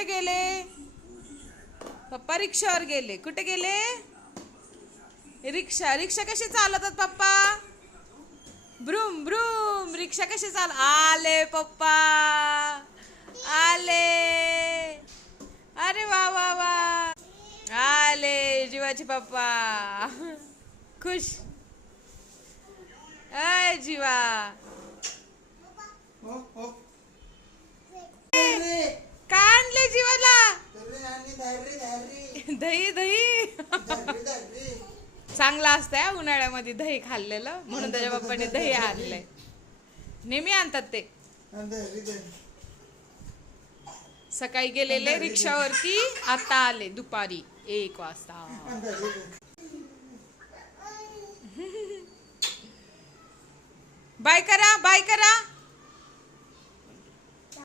कुठे गेले? पप्पा रिक्षावर गेले. कुठे गेले? रिक्षा. रिक्षा कशी चालवतात पप्पा? Broom broom. रिक्षा कशी चाल आले पप्पा आले. अरे वा वा वा. आले जीवाचे पप्पा. खुश. अय जीवा. काय आणले जीवाला? दही दही. चांगलं असतंय उन्हाळ्यामध्ये दही खाल्लेलं, म्हणून त्याच्या पप्पाने दही आणलंय. नेहमी आणतात ते. सकाळी गेलेले रिक्षावरती, आता आले दुपारी 1 वाजता. बाय करा, बाय करा.